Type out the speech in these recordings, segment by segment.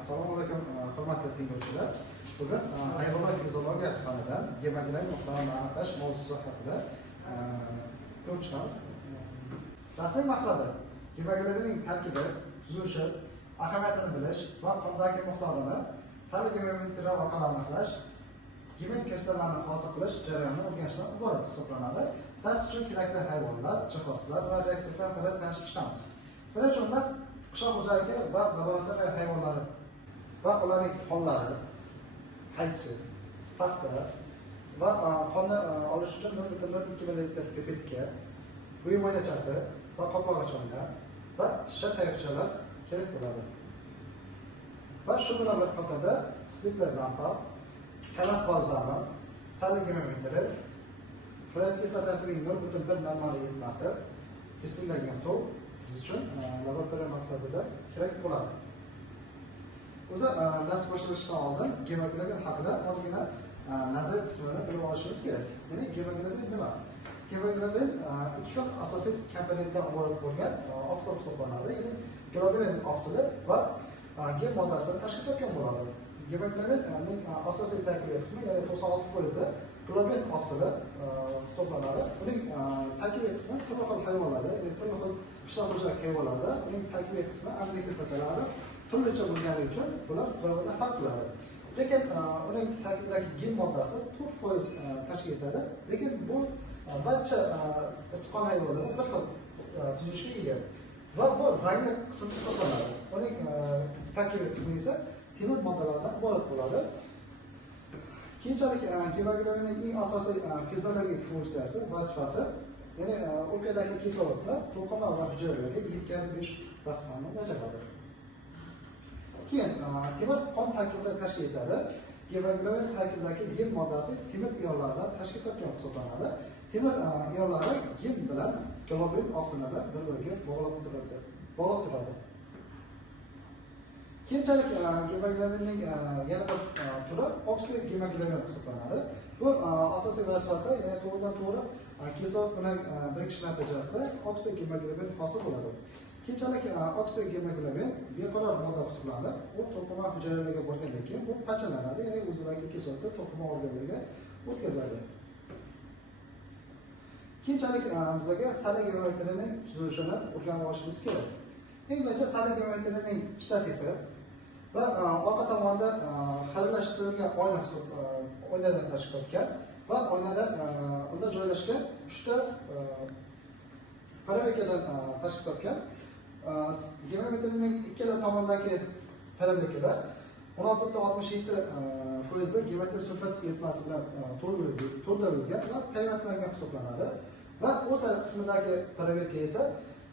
Assalomu alaykum, hurmatli tinglovchilar. Bugun aerobik fiziologiya fanidan gemoglobin miqdorini aniqlash mavzusi haqida ko'rib chiqamiz. Darsning maqsadi gemoglobinning tarkibi, tuzilishi, ahamiyatini bilish va qondagi miqdorini sal-gemometr orqali aniqlash, gemin kristallarni hosil qilish jarayonini o'rganishdan iborat hisoblanadi. Dars uchun kerakli hayvonlar, jihozlar va reaktivlar haqida tanishib chiqamiz. Birinchi o'rinda qishloq xo'jaligi va laboratoriya hayvonlari va ularning qonlari, qaychi, paxta va qonni olish uchun 0,2 ml pipetka, buyum oynachasi va qoplag'ich oyna va shisha tayoqchalar kerak bo'ladi. Va shu bilan bir qatorda spirtli lampa, kanat balzami, sal-gemometri, fluorid kislotasining 0,1 normal yetmasi, distillangan suv biz uchun laboratoriya maqsadida kerak bo'ladi. O'zi dars boshlanishdan oldin gemoglobin haqida ozgina nazariy qismini bilib olishimiz kerak. Ya'ni gemoglobin nima? Gemoglobin ikki xil asosiy komponentdan iborat bo'lgan oqsil hisoblanadi. Ya'ni globulin oqsili va gem moddasini tashkil etgan bo'ladi. Gemoglobinning asosiy tarkibiy qismi, ya'ni 96% globulin oqsili hisoblanadi. Uning tarkibiy qismi turli xil hayvonlarda, ya'ni turli xil qishloq xo'jaligi hayvonlarida uning tarkibiy qismi aminokislotalar turlicha bo'lgani uchun bular bir-biridan farq qiladi. Lekin uning tarkibidagi gem moddasi 4% tashkil etadi. Lekin bu barcha issiqxona hayvonlarda bir xil tuzilishga ega va bu rangli qism hisoblanadi. Uning tarkibiy qismi esa temir moddalardan iborat bo'ladi. Keyinchalik gemoglobinning eng asosiy fiziologik funksiyasi, vazifasi, ya'ni o'lkadagi kislorodni to'qima va hujayralarga yetkazib berish vazifasini bajaradi. Keyin temir qon tarkibini tashkil etadi. Gemoglobin tarkibidagi gem moddasi temir ionlaridan tashkil topgan hisoblanadi. Temir ionlari gem bilan globulin oqsillarni bir-biriga bog'lab turadi. Keyinchalik gemoglobinning yana bir turi oksidik gemoglobin hisoblanadi. Bu asosiy vazifasi, ya'ni to'g'ridan-to'g'ri kislorod bilan birikish natijasida oksidik gemoglobin hosil bo'ladi. Keyinchalik oksidik gemoglobin beqaror modda hisoblanadi. U to'qima hujayralarga borgandan keyin bu parchalanadi, ya'ni o'zidagi kislorodni to'qima organlarga o'tkazadi. Keyinchalik bizga sal-geometriyaning tuzilishini o'rganib olishimiz kerak. Eng birinchi sal-geometriyaning shtatifi va orqa tomonda xillashtirilgan oynadan tashkil topgan va oynada unda joylashgan 3 ta parabekadan tashkil topgan. Geometriyaning ikkala tomondagi parabekalar 16.67% geometrik sulfat eritmasi bilan to'ldirilgan va qaymatlangan hisoblanadi. Va o'rta qismidagi parabeka esa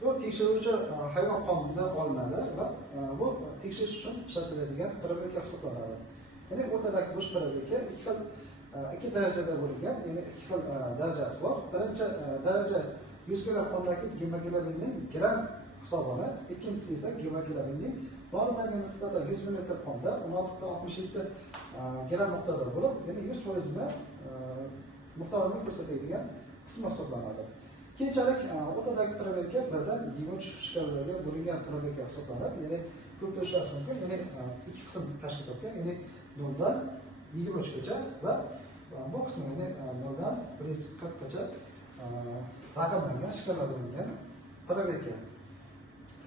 bu tekshiruvchi hayvon qonidan olinadi va bu tekshirish uchun ishlatiladigan parabeka hisoblanadi. Ya'ni o'rtadagi bo'sh parabeka ikki darajada bo'lingan, ya'ni ikki xil darajasi bor. Birinchi daraja 100 g qondagi gemoglobinning gram hisobini, ikkinchisi esa gemoglobinning normaga nisbatan 100 ml qonda 16.67 gram miqdorda bo'lib, ya'ni 100% miqdorini ko'rsatadigan qism hisoblanadi. Keyinchalik o'rtadagi parabeka birdan 23 shkalaga bo'lingan parabeka hisoblanadi. Ya'ni ko'pda ushlash mumkin, ya'ni ikki qism tashkil topgan, ya'ni 0 dan 23 gacha va bu qismi ya'ni 0 dan 140 gacha raqamlangan, shkalalangan parabeka.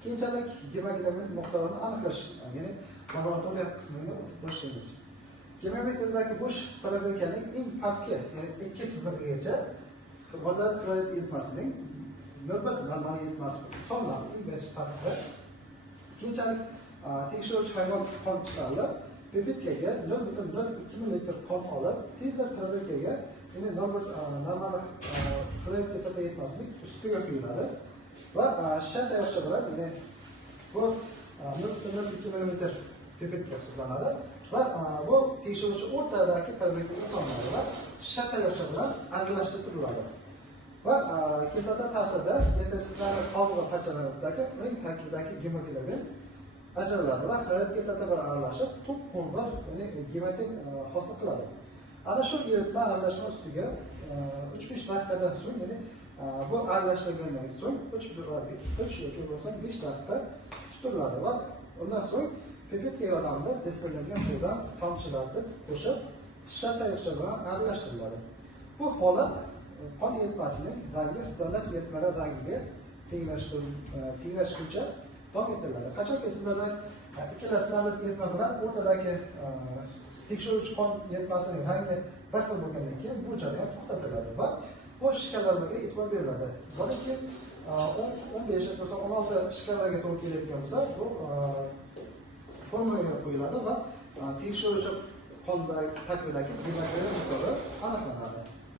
Keyinchalik gemoglobin miqdorini aniqlash, ya'ni laboratoriya qismiga o'tib boshlaymiz. Geometridagi bo'sh parabekaning eng pastki, ya'ni ikki chiziqgacha vodorod fluorid eritmasining 0,1 normal eritmasi sonlanadi eng birinchi tartibda. Keyinchalik tekshiruvchi hayvon qon chiqarilib, pipetkaga 0,2 ml qon olib, tezda parabekaga, ya'ni normal fluorid kislota eritmasining ustiga quyiladi va shisha tayoqcha bilan, ya'ni bu 0,2 ml pipetka hisoblanadi va bu tekshiruvchi o'rtadagi parabekaga solinadi va shisha tayoqcha bilan aralashtiriladi. Va kislota ta'sirida metrositlarning qobig'i parchalanadiki, uning tarkibidagi gemoglobin ajraladi va fluorid kislota bilan aralashib, to'q qurg'ur, ya'ni gemotin hosil qiladi. Ana shu eritma aralashma ustiga 3-5 daqiqadan so'ng, ya'ni bu aralashtirgandan so'ng 3 yoki bo'lmasa 5 daqiqa tutiladi va undan so'ng pipetka yordamida destillangan suvdan tomchilatib qo'shib shisha tayoqcha bilan aralashtiriladi. Bu holat qon eritmasining rangi standart eritmalar rangiga tenglashguncha davom ettiriladi. Qachonki sizlarda ikkala standart eritma bilan o'rtadagi tekshiruvchi qon eritmasining rangi bir xil bo'lgandan keyin bu jarayon to'xtatiladi va bu shikalarga e'tibor beriladi. Balki 15 yoki 16 shikalarga to'g'ri kelayotgan bo'lsa, bu formulaga qo'yiladi va tekshiruvchi qondagi takvidagi hemoglobin miqdori aniqlanadi.